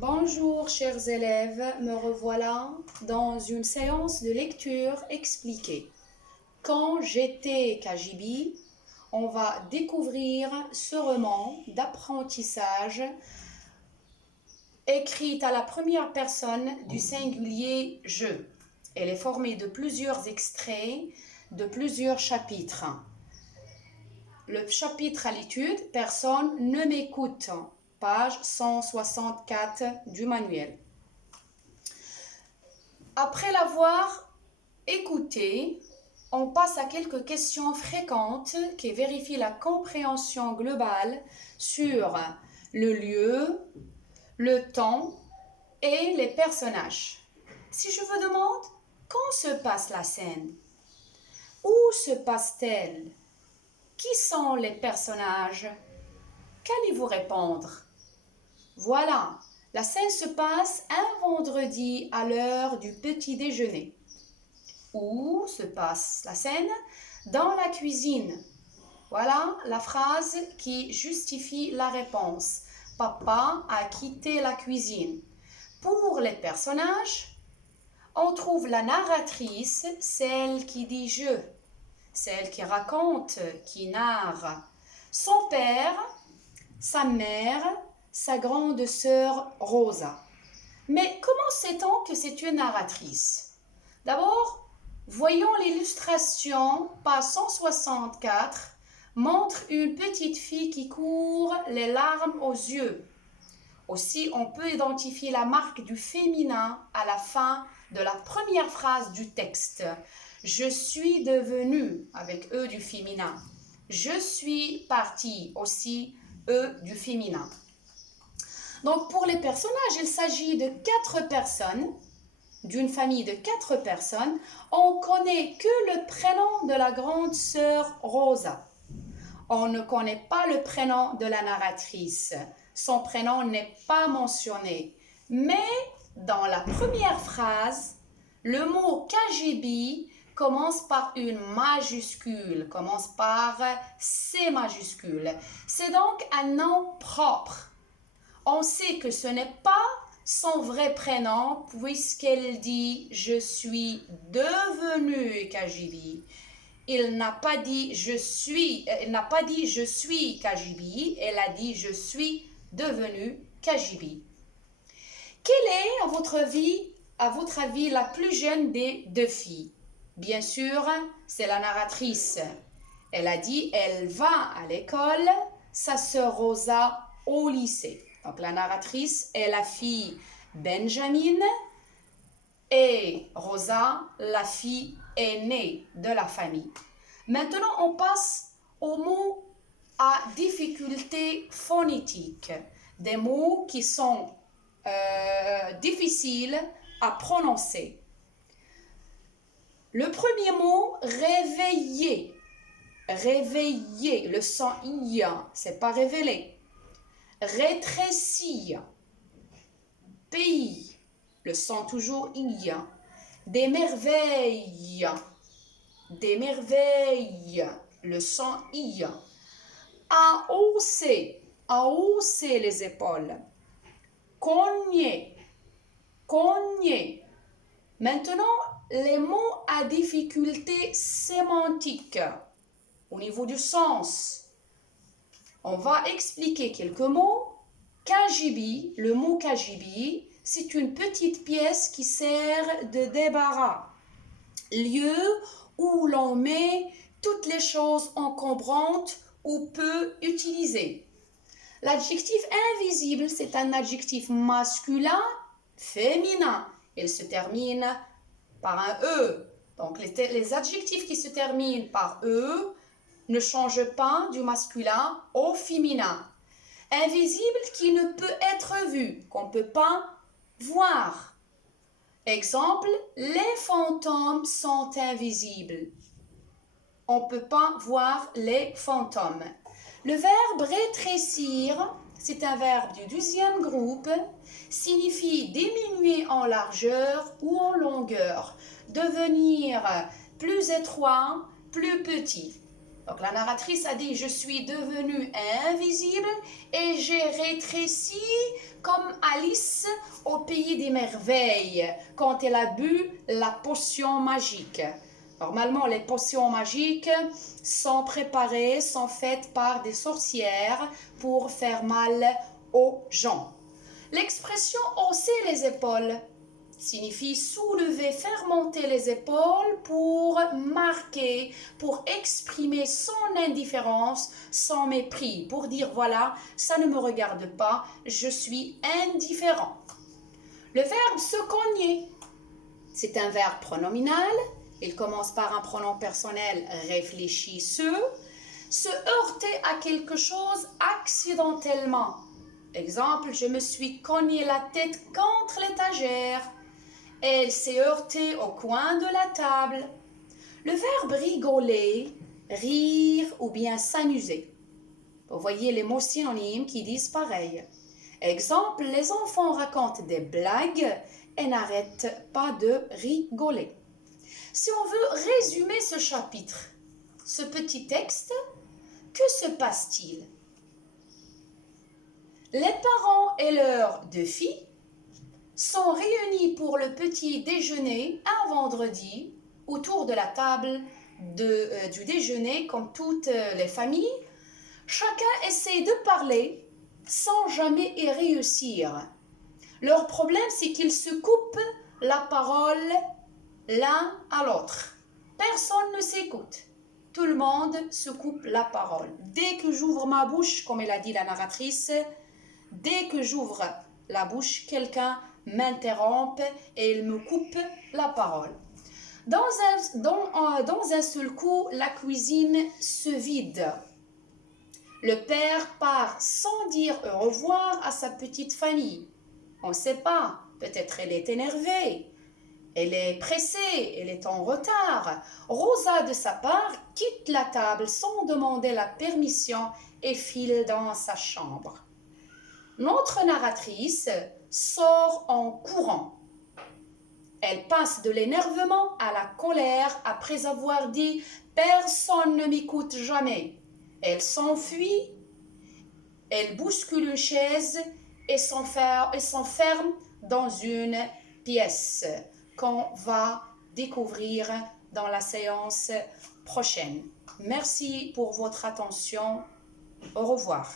Bonjour chers élèves, me revoilà dans une séance de lecture expliquée. Quand j'étais Kajibi, on va découvrir ce roman d'apprentissage écrit à la première personne du singulier « je ». Elle est formée de plusieurs extraits, de plusieurs chapitres. Le chapitre à l'étude « Personne ne m'écoute », page 164 du manuel. Après l'avoir écouté, on passe à quelques questions fréquentes qui vérifient la compréhension globale sur le lieu, le temps et les personnages. Si je vous demande, quand se passe la scène? Où se passe-t-elle? Qui sont les personnages? Qu'allez-vous répondre? Voilà, la scène se passe un vendredi à l'heure du petit déjeuner. Où se passe la scène? Dans la cuisine. Voilà la phrase qui justifie la réponse. Papa a quitté la cuisine. Pour les personnages, on trouve la narratrice, celle qui dit « je », celle qui raconte, qui narre. Son père, sa mère, sa grande sœur Rosa. Mais comment sait-on que c'est une narratrice? D'abord, voyons l'illustration, page 164, montre une petite fille qui court les larmes aux yeux. Aussi, on peut identifier la marque du féminin à la fin de la première phrase du texte. Je suis devenue, avec E du féminin. Je suis partie, aussi E du féminin. Donc, pour les personnages, il s'agit de 4 personnes, d'une famille de 4 personnes. On connaît que le prénom de la grande sœur Rosa. On ne connaît pas le prénom de la narratrice. Son prénom n'est pas mentionné. Mais dans la première phrase, le mot Kajibi commence par une majuscule, commence par C majuscule. C'est donc un nom propre. On sait que ce n'est pas son vrai prénom puisqu'elle dit « je suis devenue Kajibi ». Il n'a pas dit « je suis Kajibi », elle a dit « je suis devenue Kajibi ». Quelle est, à votre avis, la plus jeune des 2 filles? Bien sûr, c'est la narratrice. Elle a dit « elle va à l'école », sa sœur Rosa au lycée. Donc la narratrice est la fille Benjamin et Rosa, la fille aînée de la famille. Maintenant, on passe aux mots à difficulté phonétique. Des mots qui sont difficiles à prononcer. Le premier mot, réveiller. Réveiller, le son I, c'est pas révéler. Rétrécir. Pays, le son toujours I. Des merveilles. Des merveilles, le son I. À hausser les épaules. Cogner, cogner. Maintenant, les mots à difficulté sémantique au niveau du sens. On va expliquer quelques mots. Kajibi, le mot Kajibi, c'est une petite pièce qui sert de débarras. Lieu où l'on met toutes les choses encombrantes ou peu utilisées. L'adjectif invisible, c'est un adjectif masculin, féminin. Il se termine par un E. Donc, les adjectifs qui se terminent par E ne changent pas du masculin au féminin. Invisible qui ne peut être vu, qu'on ne peut pas voir. Exemple, les fantômes sont invisibles. On ne peut pas voir les fantômes. Le verbe rétrécir, c'est un verbe du 2e groupe, signifie diminuer en largeur ou en longueur, devenir plus étroit, plus petit. Donc la narratrice a dit « je suis devenue invisible et j'ai rétréci comme à Alice au pays des merveilles quand elle a bu la potion magique. Normalement, les potions magiques sont préparées, sont faites par des sorcières pour faire mal aux gens. L'expression hausser les épaules signifie soulever, faire monter les épaules pour marquer, pour exprimer son indifférence, son mépris, pour dire voilà, ça ne me regarde pas, je suis indifférent. Le verbe se cogner, c'est un verbe pronominal, il commence par un pronom personnel réfléchi, se heurter à quelque chose accidentellement. Exemple, je me suis cogné la tête contre l'étagère. Elle s'est heurtée au coin de la table. Le verbe rigoler, rire ou bien s'amuser. Vous voyez les mots synonymes qui disent pareil. Exemple, les enfants racontent des blagues et n'arrêtent pas de rigoler. Si on veut résumer ce chapitre, ce petit texte, que se passe-t-il? Les parents et leurs deux filles sont réunis pour le petit déjeuner un vendredi autour de la table du déjeuner comme toutes les familles. Chacun essaie de parler sans jamais y réussir. Leur problème, c'est qu'ils se coupent la parole l'un à l'autre. Personne ne s'écoute. Tout le monde se coupe la parole. Dès que j'ouvre ma bouche, comme elle a dit la narratrice, dès que j'ouvre la bouche, quelqu'un m'interrompt et il me coupe la parole. Dans un seul coup, la cuisine se vide. Le père part sans dire au revoir à sa petite famille. On ne sait pas, peut-être elle est énervée, elle est pressée, elle est en retard. Rosa, de sa part, quitte la table sans demander la permission et file dans sa chambre. Notre narratrice sort en courant. Elle passe de l'énervement à la colère après avoir dit « Personne ne m'écoute jamais ». Elle s'enfuit, elle bouscule une chaise et s'enferme dans une pièce qu'on va découvrir dans la séance prochaine. Merci pour votre attention. Au revoir.